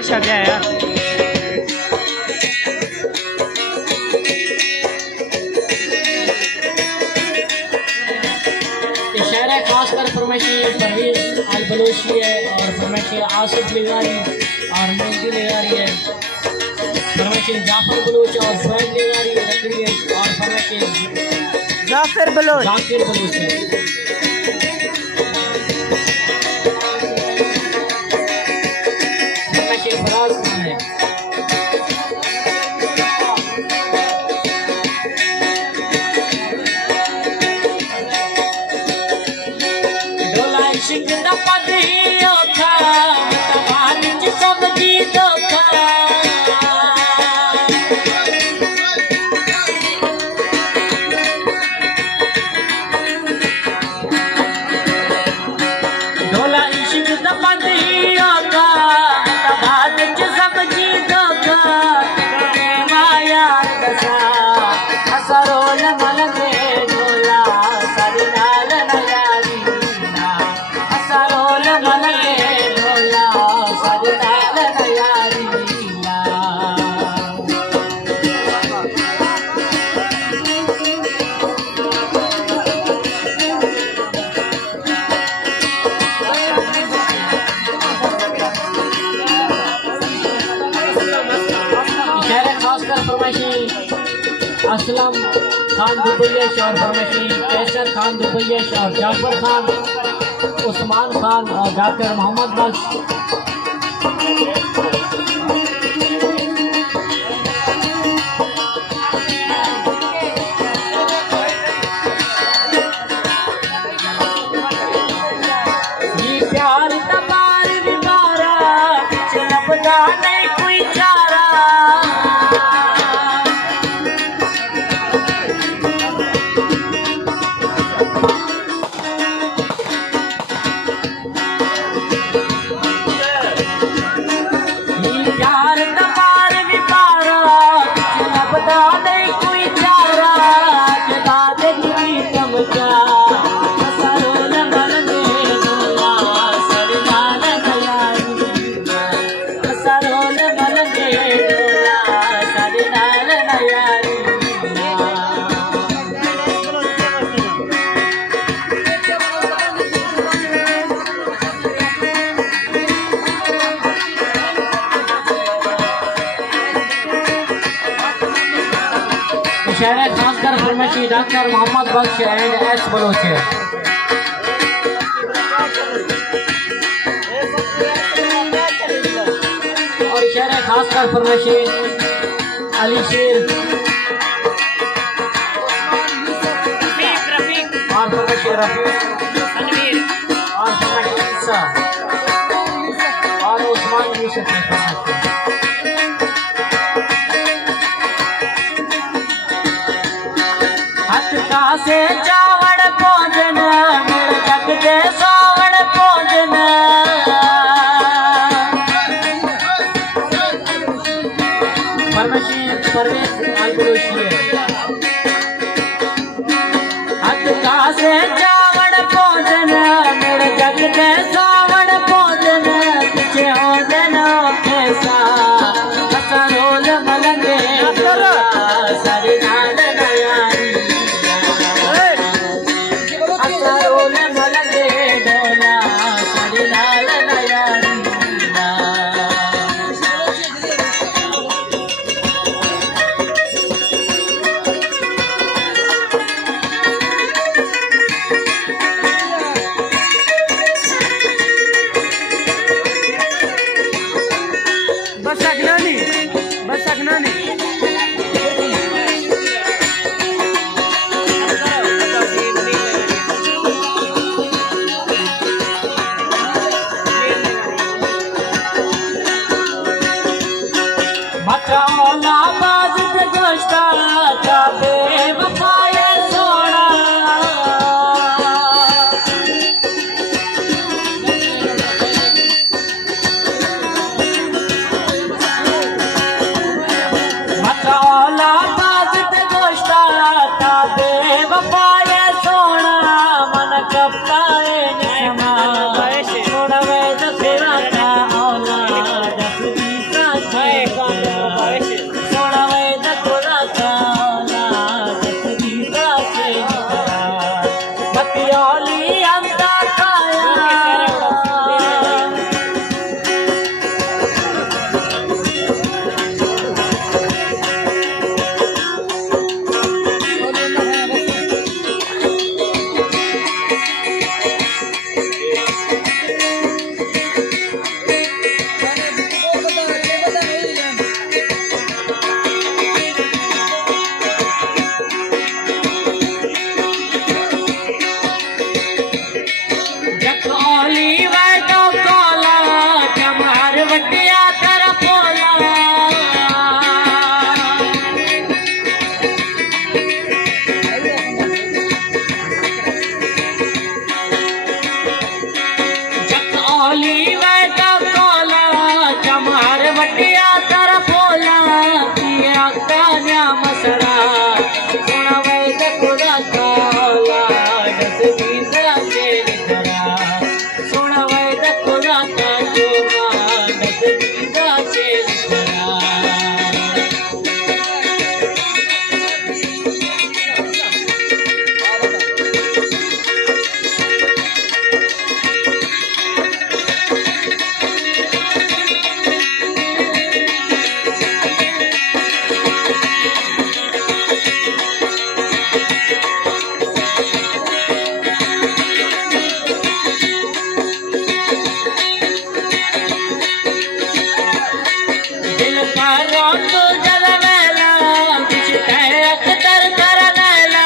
ऐसा क्या है यार। ये शायर है खासकर फरमाइशी परवेज अल बलोची है और फरमाइशी आसिफ लिगारी और मेहंदी लिगारी है, फरमाइशी जाफर बलोच और फैज लिगारी रखड़ी है और फरमाइशी जाफिर बलोच है। फरमाइशी फराज खान है। इश्क दा पदी औखा तबान च सब्जी धोखा ढोला इश्क दा पदी औखा तबान च सब्जी धोखा माया दसा असरोल मन में ढोला सरी नाल नयारी असरोल मन में ढोला सरी नाल नयारी शहर खासकर फरमाइशी असलम खान दुबैश और फरमाइशी कैसर खान दुबैश और जाफर खान उस्मान खान और डॉक्टर मोहम्मद बख्श। ये प्यार तबार बिबारा चलबदा नहीं कोई चारा प्यार तबार बिबारा चलबदा नहीं कोई चारा जगा दे चमचा असरोल मन में ढोला सरी नाल नयारी असरोल मन में ढोला सरी नाल नयारी शहर खासकर फरमाइशी doctor Mohammad Bakhsh and S Baloch है। और शहर खासकर फरमाइशी अली शेर और फरमाइशी रफीक और फरमाइशी ईसा और उस्मान यूसुफ ने फरमाइशी। हथ का से चावड़ भोजन मेरे जग दे सावड़ भोजन फरमाइशी परवेज अल बलोची है। हथ का से चावड़ भोजन मेरे जग दे सावड़ भोजन पीछे हो देना कैसा असरोल मलंगे सरी नाल नयारी असरोल मन में ढोला सरी नाल नयारी बस सकना नहीं मटौला बाज ते गोश्ता चाबे वफाए सोना मटौला बाज ते गोश्ता चाबे वफाए सोना मन कपताए निशमा छोड़वे दसेरा का औलाद तेरा पोला जक ओली बैठा कोला चमार वटिया तेरा पोला किया कान्या मसरा सुना वैद खुदा काला दस बीता चेरी तरा सुना वैद खुदा का जोमा दस बीता चेरी तरा दिल का रोत जल वेला किछ तहक तर कर नैला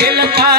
दिल का